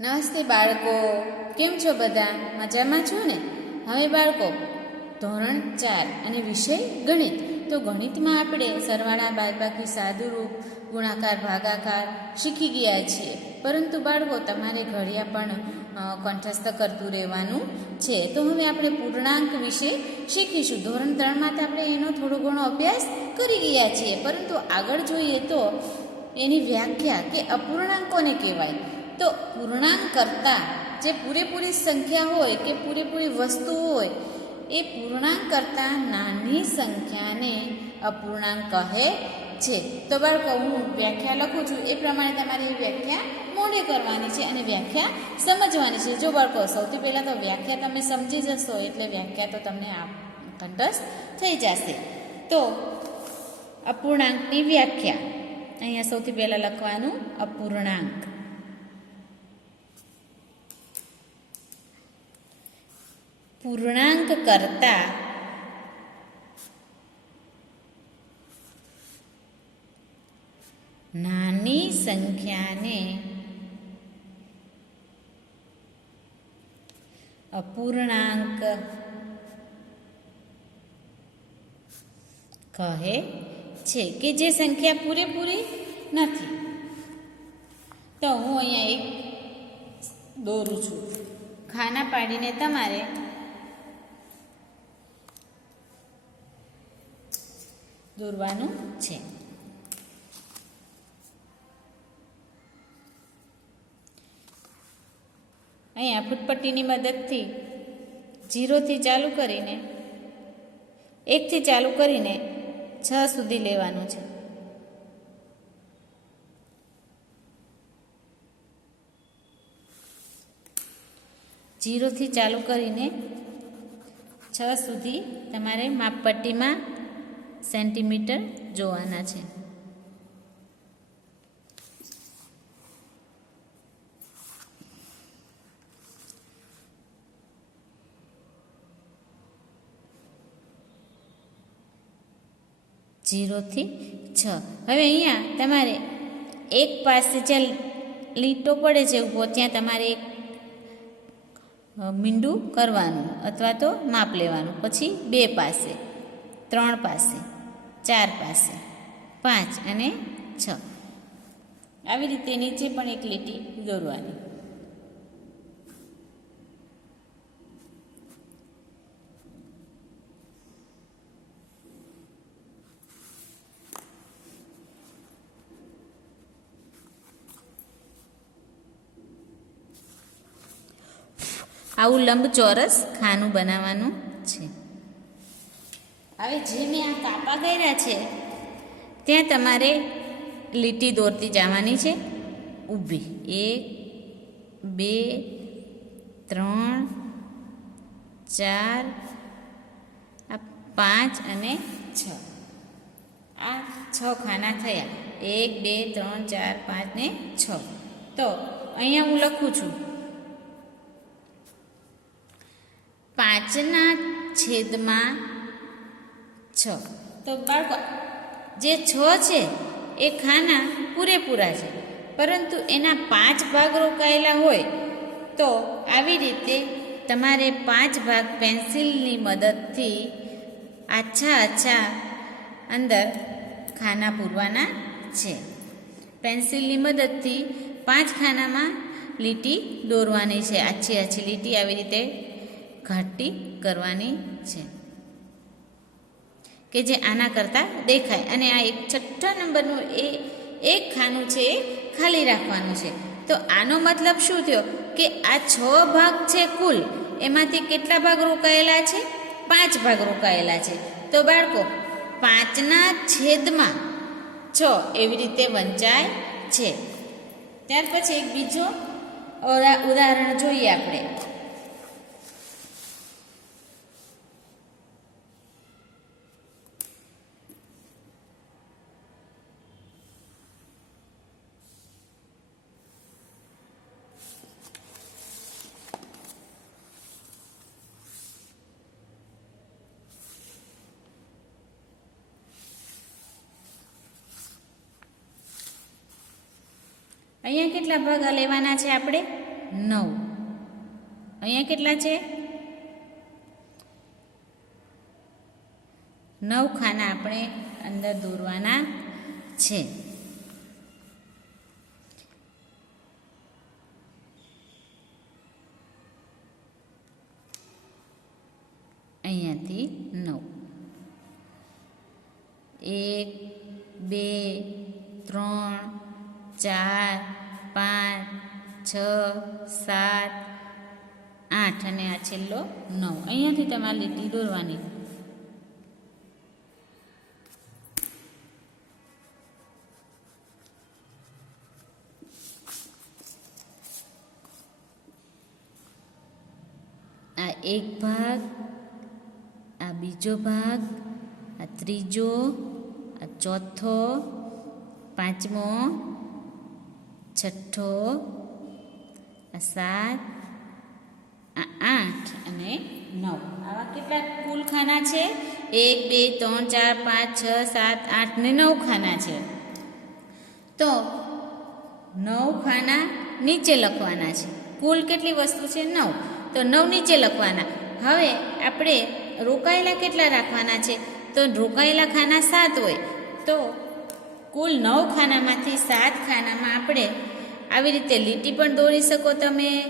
નમસ્તે બાળકો. કેમ છો બધા? મજામાં છો ને? હવે બાળકો, ધોરણ ચાર અને વિષય ગણિત. તો ગણિતમાં આપણે સરવાળા, બાદબાકી, સાદુરૂપ, ગુણાકાર, ભાગાકાર શીખી ગયા છીએ. પરંતુ બાળકો, તમારે ઘડિયા પણ કંઠસ્થ કરતું રહેવાનું છે. તો હવે આપણે પૂર્ણાંક વિશે શીખીશું. ધોરણ ત્રણમાં તો આપણે એનો થોડો ઘણો અભ્યાસ કરી ગયા છીએ. પરંતુ આગળ જોઈએ તો એની વ્યાખ્યા કે અપૂર્ણાંકોને કહેવાય. તો પૂર્ણાંક કરતાં જે પૂરેપૂરી સંખ્યા હોય કે પૂરેપૂરી વસ્તુ હોય, એ પૂર્ણાંક કરતાં નાની સંખ્યાને અપૂર્ણાંક કહે છે. તો બાળકો, હું વ્યાખ્યા લખું છું. એ પ્રમાણે તમારે એ વ્યાખ્યા મોડે કરવાની છે અને વ્યાખ્યા સમજવાની છે. જો બાળકો, સૌથી પહેલાં તો વ્યાખ્યા તમે સમજી જશો, એટલે વ્યાખ્યા તો તમને આ કંઠસ્થ થઈ જશે. તો અપૂર્ણાંકની વ્યાખ્યા. અહીંયા સૌથી પહેલાં લખવાનું અપૂર્ણાંક. પૂર્ણાંક કરતા નાની સંખ્યાને અપૂર્ણાંક કહે છે કે જે સંખ્યા પૂરેપૂરી નથી. તો હું અહીંયા એક દોરું છું. ખાના પાડીને તમારે દોરવાનું છે. અહીંયા ફૂટપટ્ટીની મદદથી જીરોથી ચાલુ કરીને, એકથી ચાલુ કરીને છ સુધી લેવાનું છે. જીરોથી ચાલુ કરીને છ સુધી તમારે માપપટ્ટીમાં સેન્ટીમીટર જોવાના છે. જીરોથી છ. હવે અહીંયા તમારે એક પાસે જ્યાં લીટો પડે છે ઊભો, ત્યાં તમારે એક મીંડું કરવાનું અથવા તો માપ લેવાનું. પછી બે પાસે. ત્રણ પાસે, ચાર પાસે, પાંચ અને છ. આવી રીતે નીચે પણ એક લીટી દોરવાની. આવું લંબચોરસ ખાનું બનાવવાનું છે. હવે જે મેં આ કાપા કર્યા છે, ત્યાં તમારે લીટી દોરતી જવાની છે. ઊભી. એક, બે, ત્રણ, ચાર, આ પાંચ અને છ. આ છ ખાના થયા. એક, બે, ત્રણ, ચાર, પાંચ ને છ. તો અહીંયા હું લખું છું. પાંચના છેદમાં છ. તો બાળકો, જે છ છે, એ ખાના પૂરેપૂરા છે. પરંતુ એના પાંચ ભાગ રોકાયેલા હોય, તો આવી રીતે તમારે પાંચ ભાગ પેન્સિલની મદદથી આછા આછા અંદર ખાના પૂરવાના છે. પેન્સિલની મદદથી પાંચ ખાનામાં લીટી દોરવાની છે. આછી આછી લીટી આવી રીતે ઘાટી કરવાની છે. કે જે આના કરતાં દેખાય. અને આ એક છઠ્ઠા નંબરનું એ, એક ખાનું છે, એ ખાલી રાખવાનું છે. તો આનો મતલબ શું થયો? કે આ છ ભાગ છે કુલ. એમાંથી કેટલા ભાગ રોકાયેલા છે? પાંચ ભાગ રોકાયેલા છે. તો બાળકો, પાંચના છેદમાં છ એવી રીતે વંચાય છે. ત્યાર પછી એક બીજો ઉદાહરણ જોઈએ આપણે અહીંયા કેટલા ભાગા લેવાના છે આપણે? નવ. અહીંયા કેટલા છે? નવ ખાના આપણે અંદર દોરવાના છે. અહીંયાથી નવ. એક, બે, ત્રણ, ચાર પાંચ, છ, સાત, આઠ અને આ છેલ્લો નવ. અહીંયાથી તમારે લીટી દોરવાની. આ એક ભાગ, આ બીજો ભાગ, આ ત્રીજો, આ ચોથો, પાંચમો છઠ્ઠો આ સાત આ આઠ અને નવ. આવા કેટલા કુલ ખાના છે? એક, બે, ત્રણ, ચાર, પાંચ, છ, સાત, આઠ ને નવ ખાના છે. તો નવ ખાના નીચે લખવાના છે. કુલ કેટલી વસ્તુ છે? નવ. તો નવ નીચે લખવાના. હવે આપણે રોકાયેલા કેટલા રાખવાના છે? તો રોકાયેલા ખાના સાત હોય. તો કુલ નવ ખાનામાંથી સાત ખાનામાં આપણે આવી રીતે લીટી પણ દોરી શકો તમે.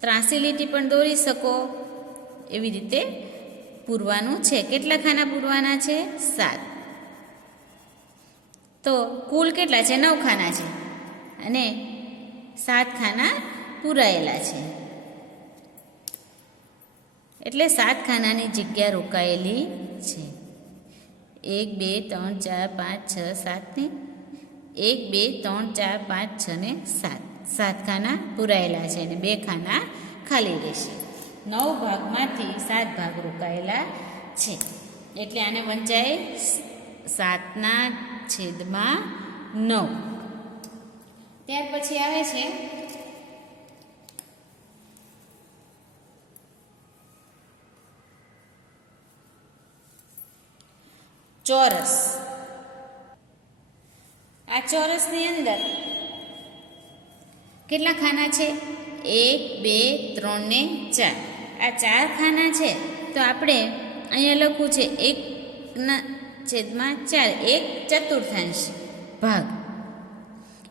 ત્રાસી લીટી પણ દોરી શકો. એવી રીતે પૂરવાનું છે. કેટલા ખાના પૂરવાના છે? સાત. તો કુલ કેટલા છે? નવ ખાના છે. અને સાત ખાના પૂરાયેલા છે. એટલે સાત ખાનાની જગ્યા રોકાયેલી છે. એક, બે, ત્રણ, ચાર, પાંચ, છ, સાત ને એક, બે, ત્રણ, ચાર, પાંચ, છ ને સાત. સાત ખાના પૂરાયેલા છે અને બે ખાના ખાલી રહેશે. નવ ભાગમાંથી સાત ભાગ રોકાયેલા છે. એટલે આને વંચાય સાતના છેદમાં નવ. ત્યાર પછી આવે છે ચોરસ. આ ચોરસની અંદર કેટલા ખાના છે? એક, બે, ત્રણ ને ચાર. આ ચાર ખાના છે, તો આપણે અહીંયા લખવું છે, એકના છેદમાં ચાર, એક ચતુર્થાંશ ભાગ.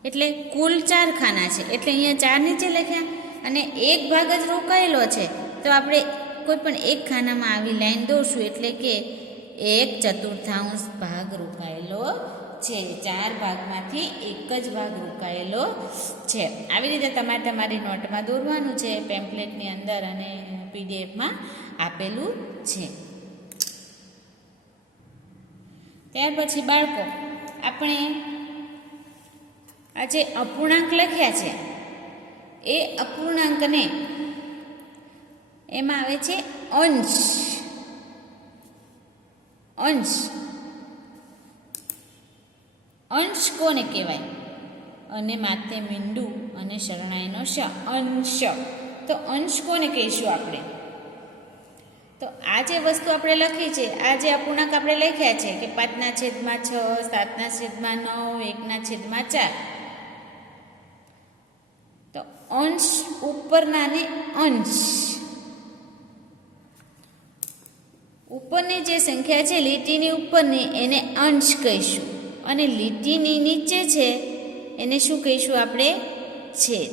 એટલે કુલ ચાર ખાના છે. એટલે અહીંયા ચાર નીચે લખ્યા અને એક ભાગ જ રોકાયેલો છે. તો આપણે કોઈ પણ એક ખાનામાં આવી લાઈન દોરશું એટલે કે એક ચતુર્થાંશ ભાગ રોકાયેલો છે. ચાર ભાગમાંથી એક જ ભાગ રોકાયેલો છે. આવી રીતે તમારે તમારી નોટમાં દોરવાનું છે, પેમ્પલેટની અંદર અને પીડીએફમાં આપેલું છે. ત્યાર પછી બાળકો, આપણે આ જે અપૂર્ણાંક લખ્યા છે, એ અપૂર્ણાંકને એમાં આવે છે અંશ. અંશ. અંશ કોને કહેવાય? અને માથે મીંડું અને શરણાઈનો શ, અંશ. તો અંશ કોને કહીશું આપણે? તો આ જે વસ્તુ આપણે લખી છે, આ જે અપૂર્ણાંક આપણે લખ્યા છે કે પાંચના છેદમાં છ, સાતના છેદમાં નવ, એકના છેદમાં ચાર. તો અંશ ઉપરના ને અંશ. ઉપરની જે સંખ્યા છે લીટીની ઉપરની એને અંશ કહીશું. અને લીટીની નીચે છે, એને શું કહીશું આપણે? છેદ.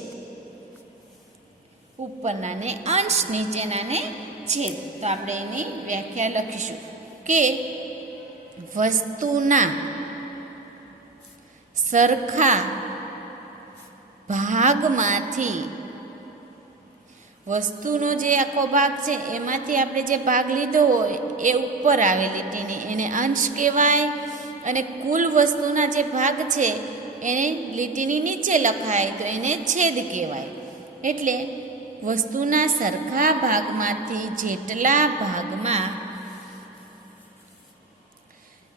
ઉપરના ને અંશ, નીચેનાને છેદ. તો આપણે એની વ્યાખ્યા લખીશું કે વસ્તુના સરખા ભાગમાંથી વસ્તુનો જે આખો ભાગ છે, એમાંથી આપણે જે ભાગ લીધો હોય, એ ઉપર આવે લીટીની. એને અંશ કહેવાય અને કુલ વસ્તુના જે ભાગ છે, એને લીટીની નીચે લખાય તો એને છેદ કહેવાય. એટલે વસ્તુના સરખા ભાગમાંથી જેટલા ભાગમાં,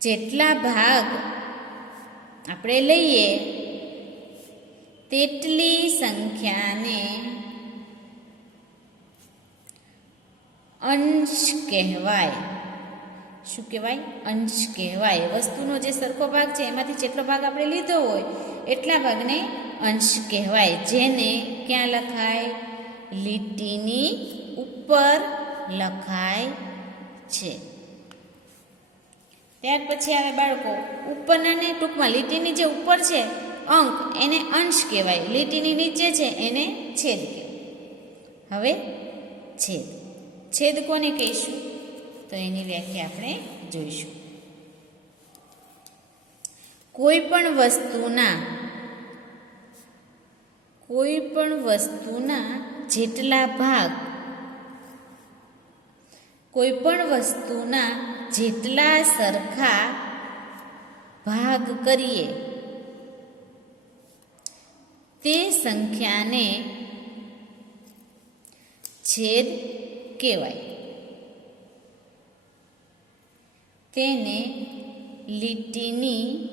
જેટલા ભાગ આપણે લઈએ, તેટલી સંખ્યાને અંશ કહેવાય. શું કહેવાય? અંશ કહેવાય. વસ્તુનો જે સરખો ભાગ છે, એમાંથી જેટલો ભાગ આપણે લીધો હોય, એટલા ભાગને અંશ કહેવાય. જેને ક્યાં લખાય? લીટીની ઉપર લખાય છે. ત્યાર પછી આવે બાળકો, ઉપરના ને ટૂંકમાં લીટીની જે ઉપર છે, અંક, એને અંશ કહેવાય. લીટીની નીચે છે, એને છેદ કહેવાય. હવે છેદ. છેદ કોને કહીશું? તો એની વ્યાખ્યા આપણે જોઈશું. કોઈ પણ વસ્તુના, કોઈ પણ વસ્તુના જેટલા ભાગ, કોઈ પણ વસ્તુના જેટલા સરખા ભાગ કરીએ, તે સંખ્યાને છેદ કહેવાય. તેને લીટીની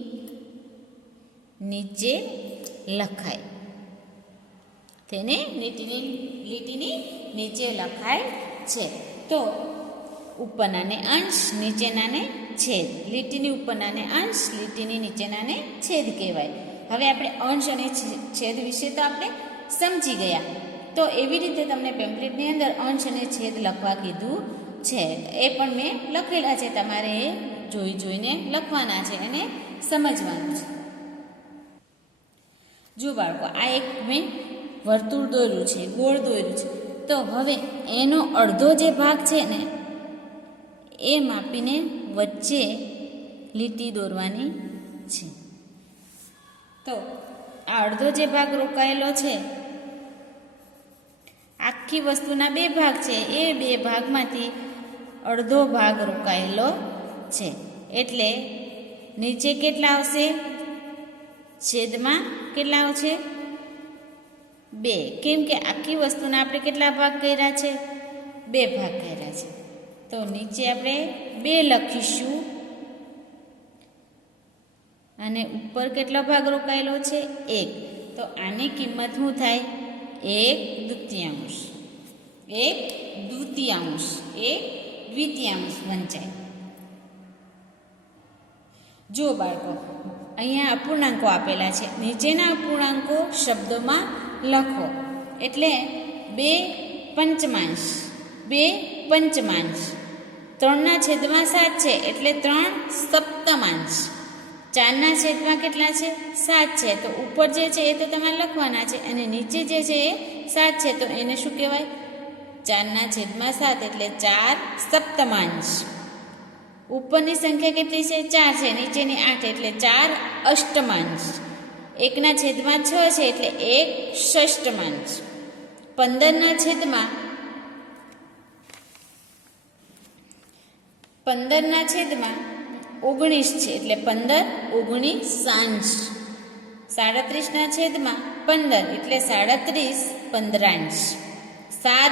નીચે લખાય. તેને લીટીની લીટીની નીચે લખાય છે. તો ઉપરનાને અંશ, નીચેનાને છેદ. લીટીની ઉપરનાને અંશ, લીટીની નીચેનાને છેદ કહેવાય. હવે આપણે અંશ અને છેદ વિશે તો આપણે સમજી ગયા. તો એવી રીતે તમને પેમ્પલેટની અંદર અંશ અને છેદ લખવા કીધું. છે, એ પણ મેં લખેલા છે, તમારે એ જોઈ જોઈને લખવાના છે અને સમજવાનું છે. જો બાળકો, આ એક મેં વર્તુળ દોર્યું છે, ગોળ દોર્યું છે. તો હવે એનો અડધો જે ભાગ છે ને, એ માપીને વચ્ચે લીટી દોરવાની છે. તો આ અડધો જે ભાગ રોકાયેલો છે, આખી વસ્તુના બે ભાગ છે, એ બે ભાગમાંથી અડધો ભાગ રોકાયેલો છે. એટલે નીચે કેટલા આવશે? છેદમાં કેટલા આવશે? બે. કેમ કે આખી વસ્તુના આપણે કેટલા ભાગ કર્યા છે? બે ભાગ કર્યા છે. તો નીચે આપણે બે લખીશું. અને ઉપર કેટલો ભાગ રોકાયેલો છે? એક. તો આની કિંમત શું થાય? એક દ્વિતીયાંશ એક દ્વિતીયાંશ એક દ્વિતીયાંશ વંચાય. જો બાળકો, અહીંયા અપૂર્ણાંકો આપેલા છે. નીચેના અપૂર્ણાંકો શબ્દોમાં લખો. એટલે બે પંચમાંશ બે પંચમાંશ. ત્રણના છેદમાં સાત છે, એટલે ત્રણ સપ્તમાંશ. ચારના છેદમાં કેટલા છે? સાત છે. તો ઉપર જે છે એ તો તમારે લખવાના છે અને નીચે જે છે એ સાત છે. તો એને શું કહેવાય? ચારના છેદમાં સાત એટલે ચાર સપ્તમાંશ. ઉપરની સંખ્યા કેટલી છે? ચાર છે. નીચેની આઠ એટલે ચાર અષ્ટમાંશ. એકના છેદમાં છ છે એટલે એક ષષ્ટમાંશ. પંદરના છેદમાં પંદરના છેદમાં ઓગણીસ છે એટલે પંદર ઓગણીસ સાંજ સાડત્રીસના છેદમાં પંદર એટલે સાડત્રીસ પંદરાંશ. સાત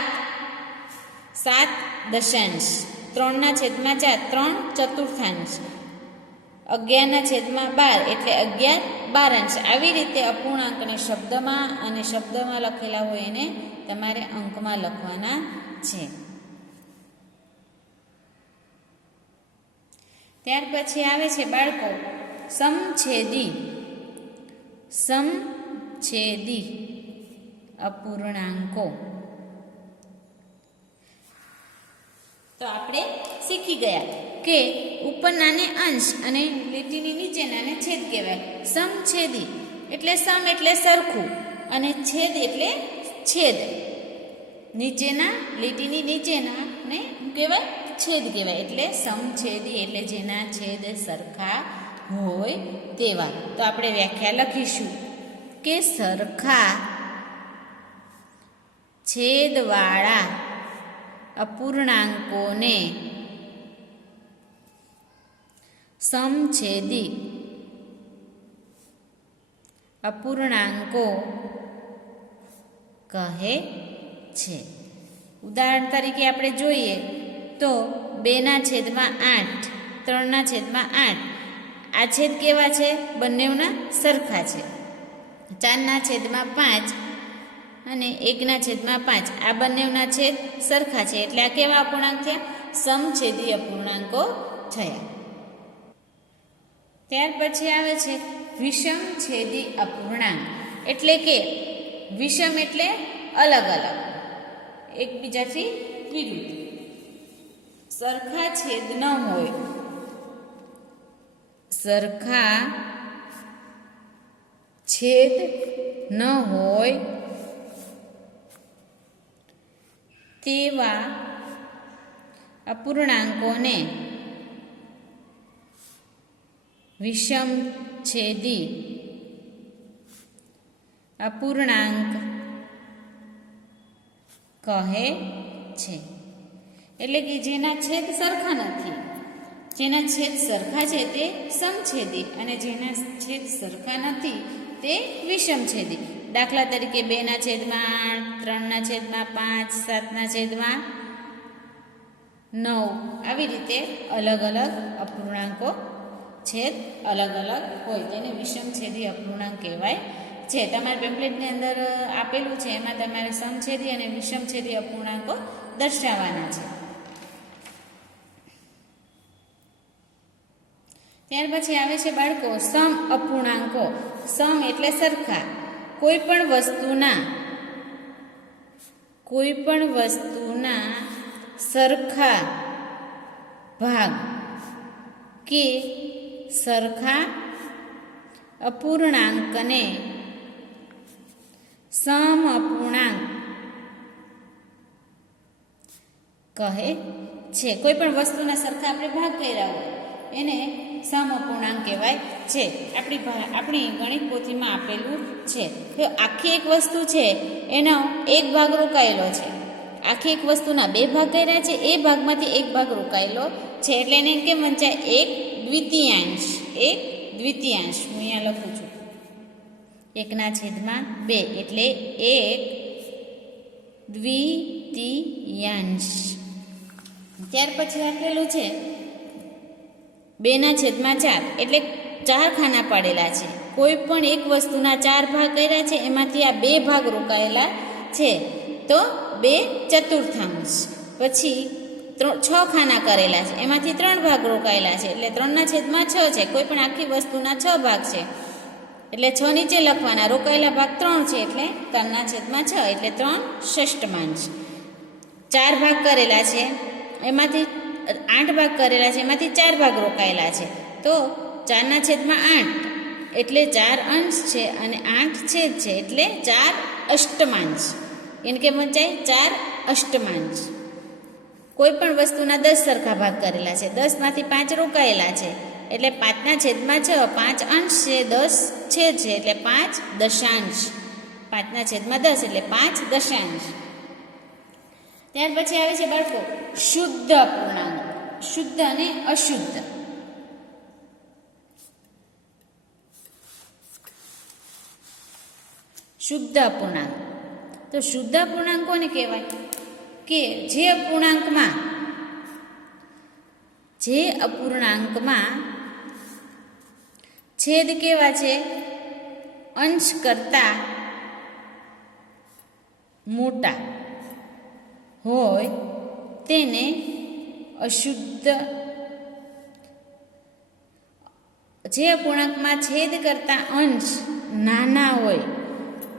સાત દશાંશ. ત્રણના છેદમાં ચાર, ત્રણ ચતુર્થાંશ. અગિયારના છેદમાં બાર એટલે અગિયાર બારાંશ. આવી રીતે અપૂર્ણાંકને શબ્દમાં અને શબ્દમાં લખેલા હોય એને તમારે અંકમાં લખવાના છે. ત્યાર પછી આવે છે બાળકો, સમછેદી. સમછેદી અપૂર્ણાંકો. તો આપણે શીખી ગયા કે ઉપરનાને અંશ અને લીટીની નીચેનાને છેદ કહેવાય. સમછેદી એટલે સમ એટલે સરખું અને છેદ એટલે છેદ. નીચેના, લીટીની નીચેના ને કહેવાય? છેદ કહેવાય. એટલે સમછેદી એટલે જેના છેદ સરખા હોય તેવા. તો આપણે વ્યાખ્યા લખીશું કે સરખા છેદવાળા અપૂર્ણાંકોને સમછેદી. અપૂર્ણાંકો કહે છે. ઉદાહરણ તરીકે આપણે જોઈએ તો બેના છેદમાં આઠ, ત્રણના છેદમાં આઠ. આ છેદ કેવા છે? બંનેના સરખા છે. ચારના છેદમાં પાંચ અને એકના છેદમાં પાંચ. આ બંનેના છેદ સરખા છે. એટલે આ કેવા અપૂર્ણાંક થયા? સમછેદી અપૂર્ણાંકો થયા. ત્યાર પછી આવે છે વિષમ છેદી અપૂર્ણાંક. એટલે કે વિષમ એટલે અલગ અલગ. એકબીજાથી વિરુદ્ધ સરખા છેદ ન હોય. સરખા છેદ ન હોય તેવા અપૂર્ણાંકોને વિષમ છેદી અપૂર્ણાંક કહે છે. એટલે કે જેના છેદ સરખા નથી. જેના છેદ સરખા છે તે સમછેદી અને જેના છેદ સરખા નથી તે વિષમછેદી દાખલા તરીકે બેના છેદમાં આઠ ત્રણના છેદમાં પાંચ, સાતના છેદમાં નવ. આવી રીતે અલગ અલગ અપૂર્ણાંકો છેદ અલગ અલગ હોય. તેને વિષમછેદી અપૂર્ણાંક કહેવાય છે. તમારા પેમ્પલેટની અંદર આપેલું છે. એમાં તમારે સમછેદી અને વિષમછેદી અપૂર્ણાંકો દર્શાવવાના છે. ત્યાર પછી આવે છે બાળકો, સમ અપૂર્ણાંકો. સમ એટલે સરખા. કોઈ પણ વસ્તુના કોઈ પણ વસ્તુના સરખા ભાગ કે સરખા અપૂર્ણાંકને સમ અપૂર્ણાંક કહે છે. કોઈ પણ વસ્તુના સરખા આપણે ભાગ કર્યા હોય. એને સમઅપૂર્ણાંક કહેવાય છે. આપણી આપણી ગણિત પોથીમાં આપેલું છે. તો આખી એક વસ્તુ છે, એનો એક ભાગ રોકાયેલો છે. આખી એક વસ્તુના બે ભાગ કર્યા છે, એ ભાગમાંથી એક ભાગ રોકાયેલો છે. એટલે એને કેમ વંચાય? એક દ્વિતીયાંશ એક દ્વિતીયાંશ. હું અહીંયા લખું છું. એકના છેદમાં બે, એટલે એક દ્વિતીયાંશ. ત્યાર પછી આપેલું છે બેના છેદમાં ચાર, એટલે ચાર ખાના પાડેલા છે. કોઈ પણ એક વસ્તુના ચાર ભાગ કર્યા છે, એમાંથી આ બે ભાગ રોકાયેલા છે. તો બે ચતુર્થાંશ. પછી છ ખાના કરેલા છે. એમાંથી ત્રણ ભાગ રોકાયેલા છે, એટલે ત્રણના છેદમાં છ છે. કોઈ પણ આખી વસ્તુના છ ભાગ છે. એટલે છ નીચે લખવાના, રોકાયેલા ભાગ ત્રણ છે, એટલે ત્રણના છેદમાં છ, એટલે ત્રણ ષષ્ટમાંશ ચાર ભાગ કરેલા છે. એમાંથી આઠ ભાગ કરેલા છે, એમાંથી ચાર ભાગ રોકાયેલા છે. તો ચારના છેદમાં આઠ એટલે ચાર અંશ છે અને આઠ છેદ છે એટલે ચાર અષ્ટમાંશ. એને કે વંચાય? ચાર અષ્ટમાંશ. કોઈ પણ વસ્તુના દસ સરખા ભાગ કરેલા છે. દસમાંથી પાંચ રોકાયેલા છે. એટલે પાંચના છેદમાં છ, પાંચ અંશ છે, દસ છેદ છે, એટલે પાંચ દશાંશ. પાંચના છેદમાં દસ એટલે પાંચ દશાંશ. ત્યાર પછી આવે છે બાળકો, શુદ્ધ અપૂર્ણાંક. શુદ્ધ અને અશુદ્ધ. શુદ્ધ અપૂર્ણાંક. તો શુદ્ધ અપૂર્ણાંક કોને કહેવાય? કે જે અપૂર્ણાંકમાં જે અપૂર્ણાંકમાં છેદ કેવા છે? અંશ કરતા મોટા હોય તેને અશુદ્ધ. જે અપૂર્ણાંકમાં છેદ કરતા અંશ નાના હોય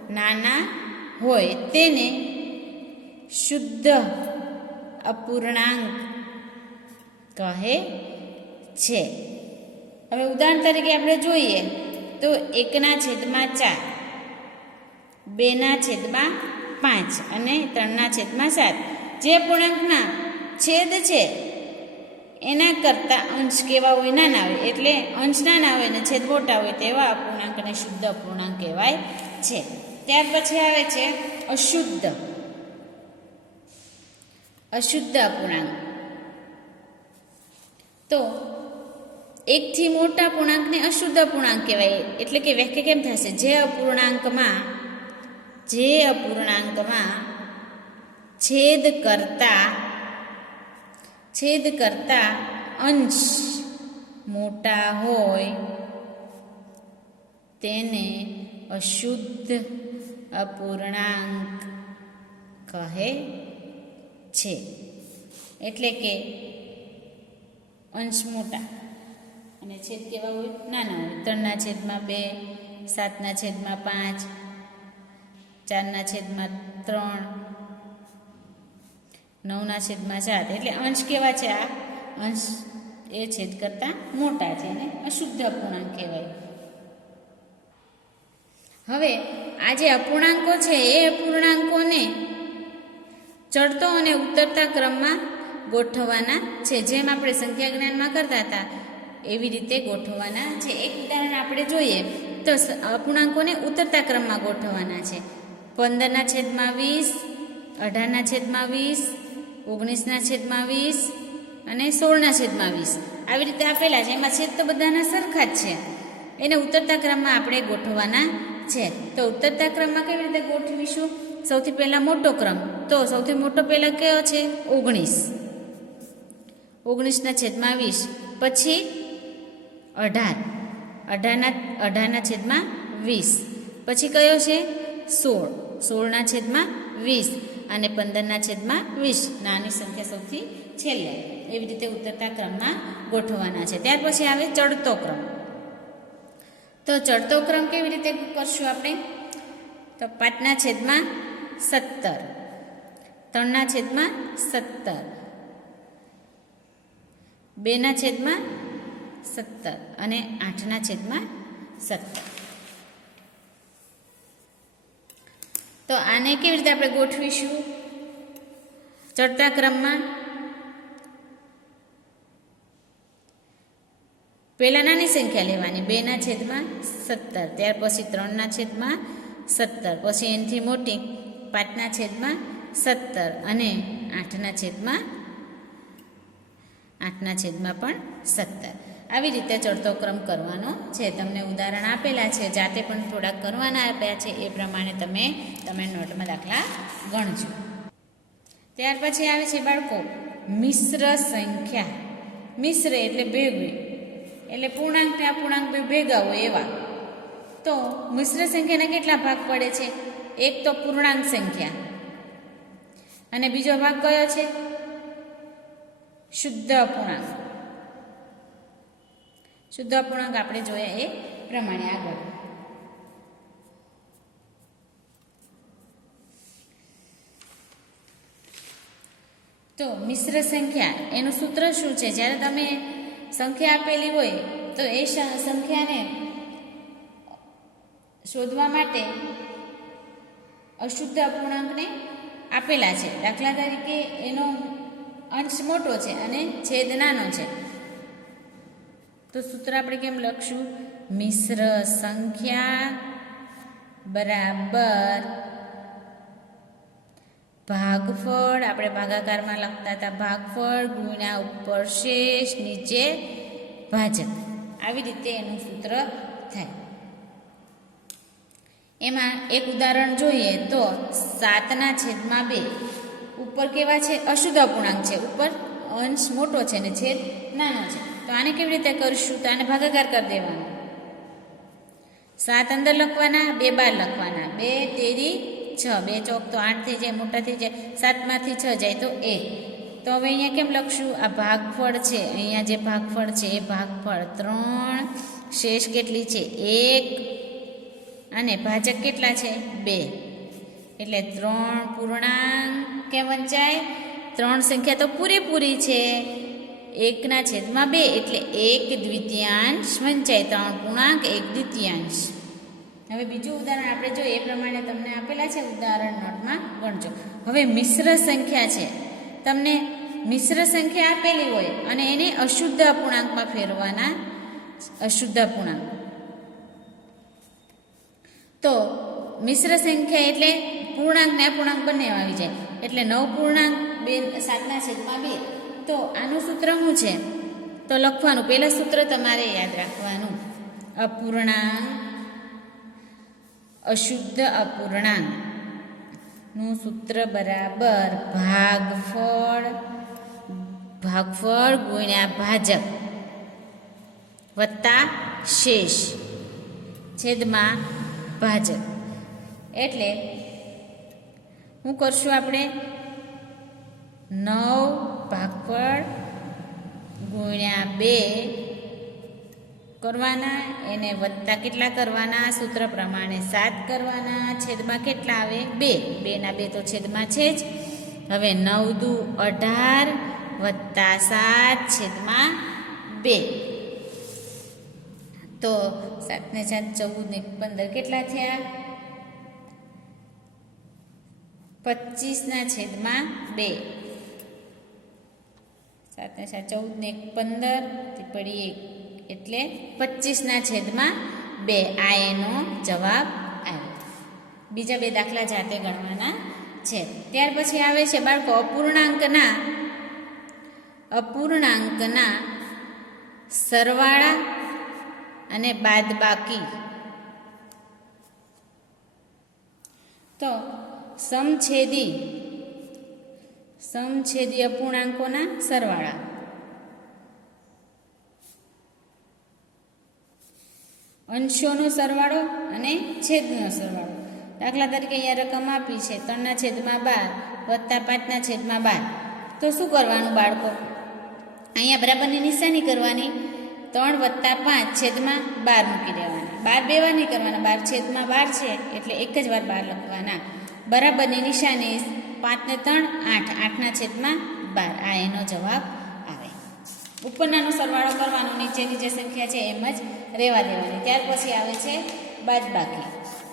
નાના હોય, તેને શુદ્ધ અપૂર્ણાંક કહે છે. હવે ઉદાહરણ તરીકે આપણે જોઈએ તો એકના છેદમાં ચાર, બેના છેદમાં પાંચ અને ત્રણના છેદમાં સાત. જે પૂર્ણાંકના છેદ છે એના કરતાં અંશ કેવા હોય નાના હોય. એટલે અંશ નાના હોય ને છેદ મોટા હોય તેવા અપૂર્ણાંકને શુદ્ધ અપૂર્ણાંક કહેવાય છે. ત્યાર પછી આવે છે અશુદ્ધ. અશુદ્ધ અપૂર્ણાંક. તો એકથી મોટા પૂર્ણાંકને અશુદ્ધ અપૂર્ણાંક કહેવાય. એટલે કે વ્યાખ્યા કેમ થશે? જે અપૂર્ણાંકમાં જે અપૂર્ણાંકમાં છેદ કરતા છેદ કરતા અંશ મોટા હોય, તેને અશુદ્ધ અપૂર્ણાંક કહે છે. એટલે કે અંશ મોટા. અને છેદ કેવા હોય? નાના હોય. ત્રણના છેદમાં બે, સાતના છેદમાં પાંચ, ચારના છેદમાં ત્રણ નવના છેદમાં સાત એટલે અંશ કેવા છે આ? અંશ એ છેદ કરતાં મોટા છે એને અશુદ્ધ અપૂર્ણાંક કહેવાય. હવે આ જે અપૂર્ણાંકો છે, એ અપૂર્ણાંકોને ચડતો અને ઉતરતા ક્રમમાં ગોઠવવાના છે. જેમ આપણે સંખ્યા જ્ઞાનમાં કરતા હતા, એવી રીતે ગોઠવવાના છે. એક ઉદાહરણ આપણે જોઈએ, તો અપૂર્ણાંકોને ઉતરતા ક્રમમાં ગોઠવવાના છે. પંદરના છેદમાં વીસ, અઢારના છેદમાં વીસ ઓગણીસના છેદમાં વીસ અને સોળના છેદમાં વીસ. આવી રીતે આપેલા છે. એમાં છેદ તો બધાના સરખા જ છે. એને ઉતરતા ક્રમમાં આપણે ગોઠવવાના છે. તો ઉતરતા ક્રમમાં કેવી રીતે ગોઠવીશું? સૌથી પહેલાં મોટો ક્રમ. તો સૌથી મોટો પહેલાં કયો છે? ઓગણીસ. ઓગણીસના છેદમાં વીસ. પછી અઢાર. અઢારના અઢારના છેદમાં વીસ. પછી કયો છે? સોળ. સોળના છેદમાં વીસ. અને પંદરના છેદમાં વીસ. નાની સંખ્યા સૌથી છેલ્લે. એવી રીતે ઉતરતા ક્રમમાં ગોઠવવાના છે. ત્યાર પછી આવે ચડતો ક્રમ. તો ચડતો ક્રમ કેવી રીતે કરશું આપણે? તો પાંચના છેદમાં સત્તર. ત્રણના છેદમાં સત્તર. બેના છેદમાં સત્તર. અને આઠના છેદમાં સત્તર. તો આને કેવી રીતે આપણે ગોઠવીશું? ચડતા ક્રમમાં પહેલાં નાની સંખ્યા લેવાની. બેના છેદમાં સત્તર, ત્યાર પછી ત્રણના છેદમાં સત્તર, પછી એનાથી મોટી પાંચના છેદમાં સત્તર અને આઠના છેદમાં આઠના છેદમાં પણ સત્તર. આવી રીતે ચડતો ક્રમ કરવાનો છે. તમને ઉદાહરણ આપેલા છે. જાતે પણ થોડાક કરવાના આપ્યા છે. એ પ્રમાણે તમે તમે નોટમાં દાખલા ગણજો. ત્યાર પછી આવે છે બાળકો, મિશ્ર સંખ્યા. મિશ્ર એટલે ભેગવી. એટલે પૂર્ણાંક ને પૂર્ણાંક ભેગા હોય એવા. તો મિશ્ર સંખ્યાના કેટલા ભાગ પડે છે? એક તો પૂર્ણાંક સંખ્યા. અને બીજો ભાગ કયો છે? શુદ્ધ અપૂર્ણાંક શુદ્ધ અપૂર્ણાંક આપણે જોયા એ પ્રમાણે આગળ. તો મિશ્ર સંખ્યા, એનું સૂત્ર શું છે? જ્યારે તમે સંખ્યા આપેલી હોય, તો એ સંખ્યાને શોધવા માટે અશુદ્ધ અપૂર્ણાંકને આપેલા છે. દાખલા તરીકે એનો અંશ મોટો છે અને છેદ નાનો છે. તો સૂત્ર આપણે કેમ લખશું? મિશ્ર સંખ્યા બરાબર ભાગફળ, આપણે ભાગાકારમાં લખતા હતા ભાગફળ ગુણ્યા ઉપર શેષ, નીચે ભાજક. આવી રીતે એનું સૂત્ર થાય. એમાં એક ઉદાહરણ જોઈએ તો સાતના છેદમાં બે. ઉપર કેવા છે? અશુદ્ધ અપૂર્ણાંક છે. ઉપર અંશ મોટો છે ને છેદ નાનો છે. તો આને કેવી રીતે કરશું? તો આને ભાગાકાર કરી દેવાનો. સાત અંદર લખવાના, બે બાર લખવાના. બે, તેરી, છ. બે ચોક તો આઠ થઈ જાય, મોટા થઈ જાય. સાતમાંથી છ જાય તો એક. તો હવે અહીંયા કેમ લખશું? આ ભાગફળ છે. અહીંયા જે ભાગફળ છે, એ ભાગફળ ત્રણ. શેષ કેટલી છે? એક. અને ભાજક કેટલા છે? બે. એટલે ત્રણ પૂર્ણાંક કેમ વંચાય? ત્રણ સંખ્યા તો પૂરેપૂરી છે. એકના છેદમાં બે એટલે એક દ્વિતીયાંશ વંચાય ત્રણ પૂર્ણાંક એક દ્વિતીયાંશ. હવે બીજું ઉદાહરણ આપણે જો એ પ્રમાણે તમને આપેલા છે, ઉદાહરણ નોટમાં ગણજો. હવે મિશ્ર સંખ્યા છે. તમને મિશ્ર સંખ્યા આપેલી હોય અને એને અશુદ્ધ અપૂર્ણાંકમાં ફેરવાના અશુદ્ધ અપૂર્ણાંક. તો મિશ્ર સંખ્યા એટલે પૂર્ણાંક ને અપૂર્ણાંક બંને આવી જાય. એટલે નવ પૂર્ણાંક, બે સાતના છેદમાં બે. તો આનું સૂત્ર શું છે? તો લખવાનું. પહેલાં સૂત્ર તમારે યાદ રાખવાનું. અપૂર્ણાંક અશુદ્ધ અપૂર્ણાંકનું સૂત્ર બરાબર ભાગફળ ભાગફળ ગુણ્યા ભાજક વત્તા શેષ છેદમાં ભાજક. એટલે હું કરશું આપણે નવ ભાગફળ ગુણ્યા બે કરવાના, એને વત્તા કેટલા કરવાના? સૂત્ર પ્રમાણે સાત કરવાના, છેદમાં કેટલા આવે? બે. બેના બે તો છેદમાં છે જ. હવે નવ દુ અઢાર વત્તા સાત છેદમાં બે. તો સાતને સાત ચૌદ ને પંદર કેટલા થયા? પચીસના છેદમાં બે. સાતને સાત ચૌદ ને એક, પંદર પડી એક, એટલે પચીસના છેદમાં બે. આ એનો જવાબ આવ્યો. બીજા બે દાખલા જાતે ગણવાના છે. ત્યાર પછી આવે છે બાળકો, અપૂર્ણાંકના અપૂર્ણાંકના સરવાળા અને બાદબાકી. તો સમછેદી સમછેદી અપૂર્ણાંકોના સરવાળા. અંશોનો સરવાળો અને છેદનો સરવાળો. દાખલા તરીકે અહીંયા રકમ આપી છે, ત્રણના છેદમાં બાર, વત્તા પાંચના છેદમાં બાર. તો શું કરવાનું બાળકો? અહીંયા બરાબરની નિશાની કરવાની. ત્રણ વત્તા પાંચ છેદમાં બાર મૂકી દેવાના. બાર બે નહીં કરવાના, બાર છેદમાં બાર છે, એટલે એક જ વાર બાર લખવાના. બરાબરની નિશાની પાંચને ત્રણ, આઠ. આઠના છેદમાં બાર. આ એનો જવાબ આવે. ઉપરનાનો સરવાળો કરવાનો, નીચેની જે સંખ્યા છે એમ જ રહેવા દેવાની. ત્યાર પછી આવે છે બાદબાકી.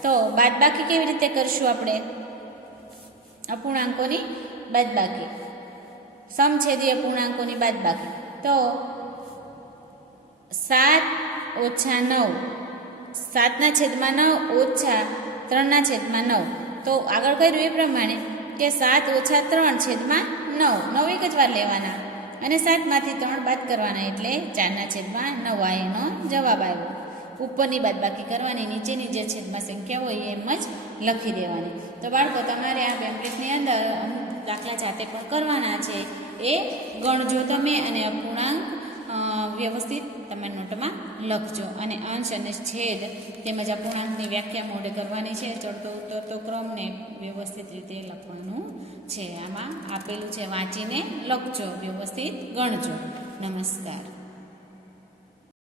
તો બાદબાકી કેવી રીતે કરશું આપણે? અપૂર્ણાંકોની બાદબાકી. સમછેદી અપૂર્ણાંકોની બાદબાકી. તો સાત ઓછા નવ. સાતના છેદમાં નવ ઓછા ત્રણના છેદમાં નવ. તો આગળ કર્યું એ પ્રમાણે કે સાત ઓછા ત્રણ છેદમાં નવ. નવ એક જ વાર લેવાના. અને સાતમાંથી ત્રણ બાદ કરવાના એટલે ચારના છેદમાં નવ આ એનો જવાબ આવ્યો. ઉપરની બાદબાકી કરવાની, નીચેની જે છેદમાં સંખ્યા હોય એમ જ લખી દેવાની. તો બાળકો, તમારે આ પેમ્પલેટની અંદર અમુક દાખલા જાતે પણ કરવાના છે. એ ગણજો તમે અને અપૂર્ણાંક વ્યવસ્થિત તમે નોટમાં લખજો. અને અંશ અને છેદ તેમજ અપૂર્ણાંકની વ્યાખ્યા મોડે કરવાની છે. ચડતો, ઉતરતો ક્રમને વ્યવસ્થિત રીતે લખવાનું છે. આમાં આપેલું છે, વાંચીને લખજો, વ્યવસ્થિત ગણજો. નમસ્કાર.